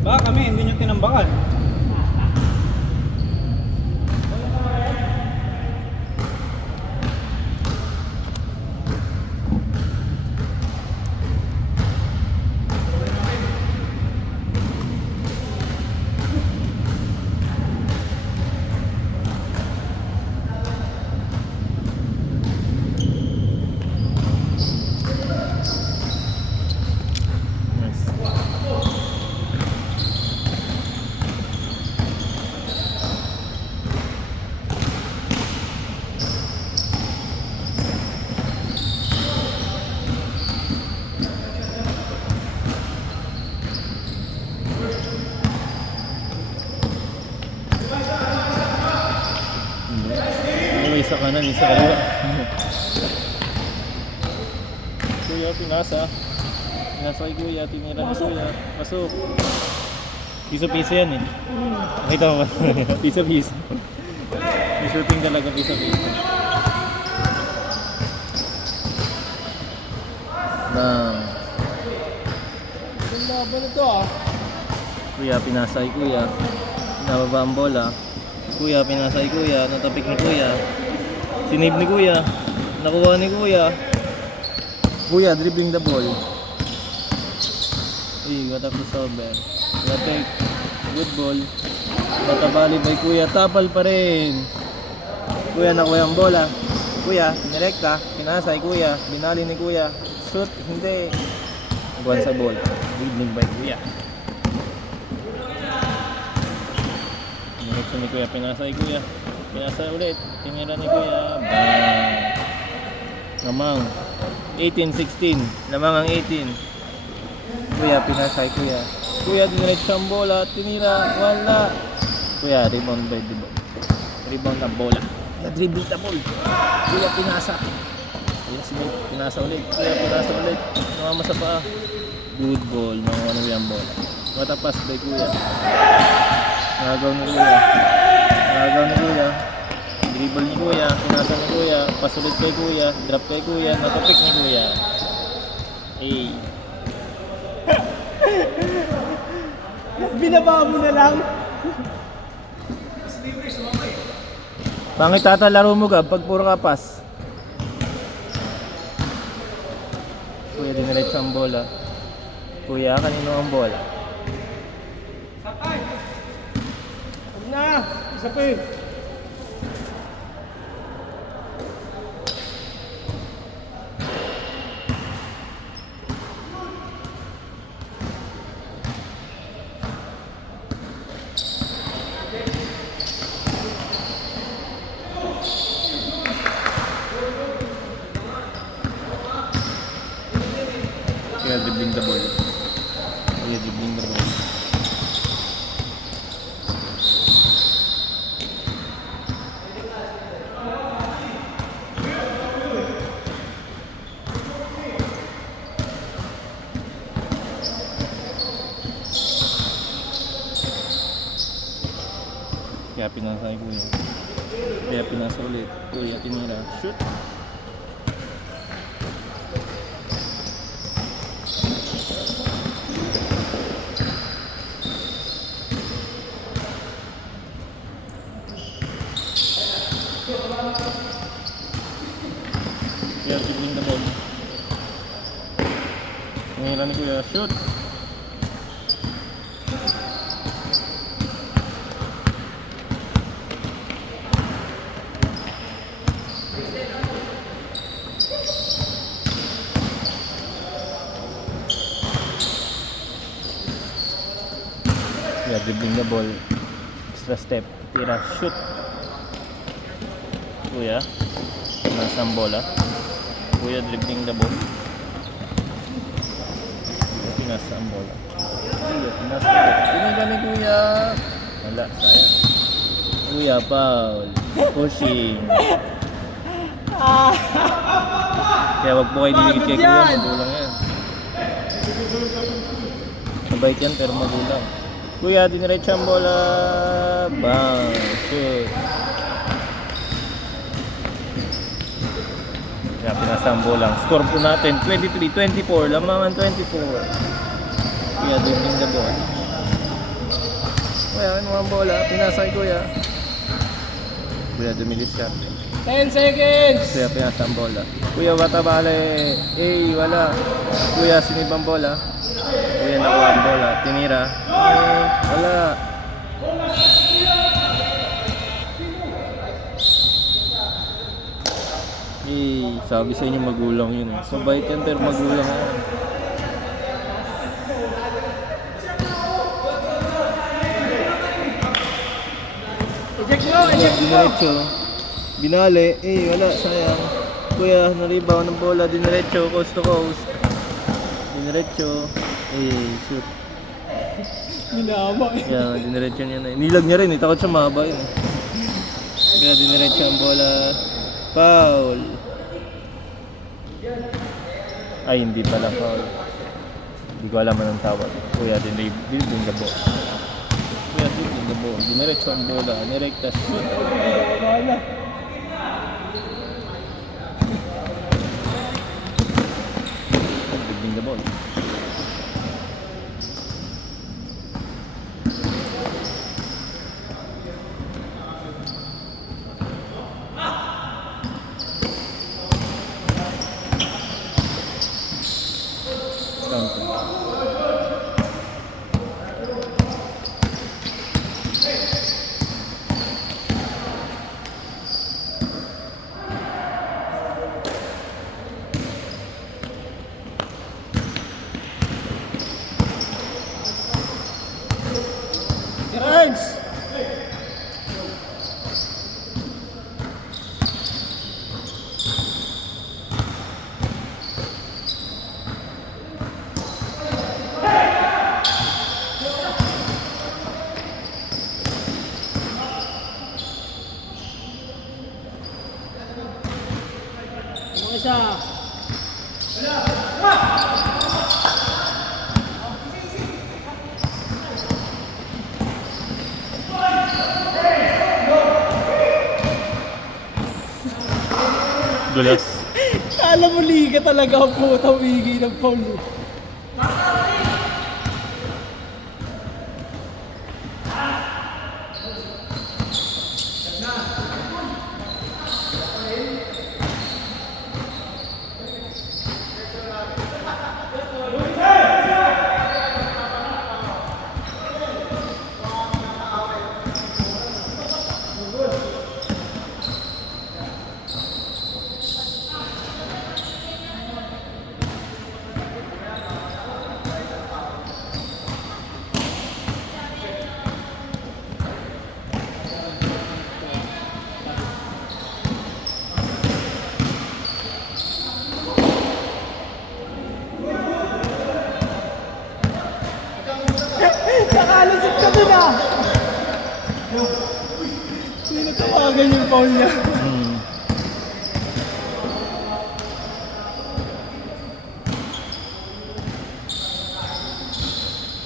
Baka kami, hindi nyo tinambakan. Isa kanan, isa kaliwa. Kuya, pinasa. Pinasa kay kuya, tinira ni kuya. Pasok. Piso-piso yan eh. Nakita mo ba? Piso-piso. May shooting talaga piso-piso. Ang laban ito ah. Kuya, pinasa kay kuya. Pinababa ang bola. Kuya, pinasa kay kuya. Natapik ni kuya. Sinave ni kuya. Nakuha ni kuya. Kuya, dribbling the ball. Got up the sober. Take. Good ball. Natabali by kuya. Tapal pa rin. Kuya, nakuha ang bola. Kuya, nirekta. Pinasa kay kuya. Binali ni kuya. Shoot. Hindi. Nakuha sa ball. Dribbling by kuya. Diretso ni kuya. Pinasa kay kuya. Pinasa ulit. Tinira ni kuya. Bang! Lamang. 18-16. Lamang ang 18. Kuya, pinasa kay kuya. Kuya, diniretso ang bola. Tinira. Wala. Kuya, rebound by the ball. Rebound ang bola. Na-dribble the ball. Kuya, pinasa. Kuya, sige. Pinasa ulit. Kuya, pinasa ulit. Namama sa paa. Good ball. Nakuha na ang bola. Matapas by kuya. Nagaw ni kuya. Nagaw ni kuya. Dribble ni kuya. Pinasa ni kuya. Pasulit kay kuya. Drop kay kuya. Natapik ni kuya. Eh. Binaba mo na lang. Pangit tatalaro mo ka pag puro kapas. Kuya, diniretso ang bola. Kuya, kanino ang bola? Huwag na. Isa pa eh. Kuya, dribbling the ball. Kuya, dribbling the ball. Kaya pinasa kay kuya. Kaya pinasa ulit. Kuya, tinira. Shoot! Kaya dribbling the ball. Tinira ni kuya. Shoot! Yeah, dribbling the ball. Extra step. Tira. Shoot. Kuya. Nasa ang bola. Kuya, dribbling the ball. Pinasa ang bola. Kuya, pinasa. Tiniga ni kuya. Wala, sayang. Kuya, foul. Pushing. Kaya wag po kayo diligit kay kuya. Magulang yan. Mabait yan pero magulang. Kuya, diniretso ang bola. Bang! Shoot! Kaya pinasang bola. Score po natin 23-24. Lamangan 24. Kuya dribbling the ball. Kuya, ano ang bola? Pinasay Kuya. Kuya dumilis siya. 10 seconds! Kuya pinasang bola. Kuya bata bale. Wala. Kuya sinibang bola. Kuya nakuha ang bola. Tinira. Wala. Sabi sa inyo magulang yun. Sabay yan pero magulang yan. Eject mo! Eject mo! Diniretso. Binali. Wala. Sayang. Kuya, naribaw ng bola. Diniretso. Coast to coast. Diniretso. Shoot. Minama. Kaya diniretso niya na. Nilag niya rin. Takot siya mahaba yun. Kaya diniretso ang bola. Foul. Ay, hindi pala foul. Hindi ko alam anong tawag. Kuya, din the ball. Kuya, din the ball. Diniretso ang bola. Nirekta shoot. Wala. Din the ball. Girls! Mga isa. Dulas. Kala mo liga talaga ang puta wigi ng Paulo. Nakalusot ka dun ah! Hindi natawagan yung foul niya.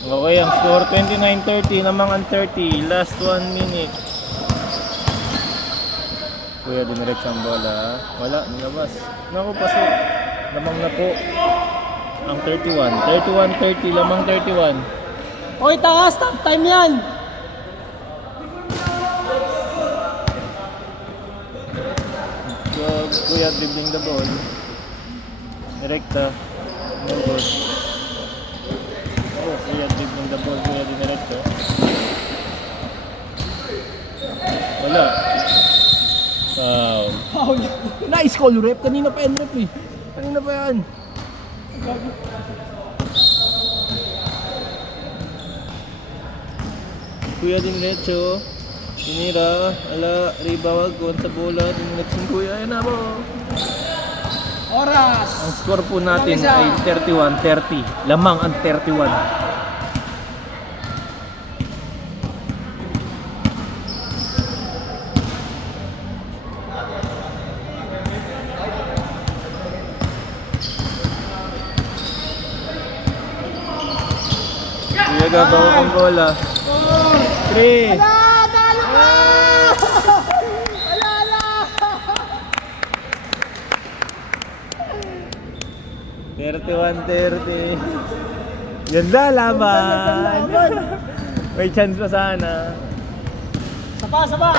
Okay, ang score 29-30. Namang ang 30. Last 1 minute. Kuya, diniretso ang bola. Wala, nilabas. Naku, pasok. Lamang na po. Ang 31. 31-30. Lamang 31. Oy, taka! Stop time yan! So, Kuya dribbling the ball. Direkta. No good. Oh, Kuya dribbling the ball. Kuya diniretso. Wala. Foul. Foul! Nice call, rep. Kanina pa yan, rep eh. Kanina pa yan. Kuya diniretso. Tinira. Ala, ribawag. Kuwan sa bola. Diniretso yung Kuya. Ayan na po. Oras! Ang score po natin ay 31-30. Lamang ang 31. Kuya gabaw ang bola. 3. Wala! Talo ka! Wala na! 31-30. Ganda laban. May chance pa sana. Sapa, sapa.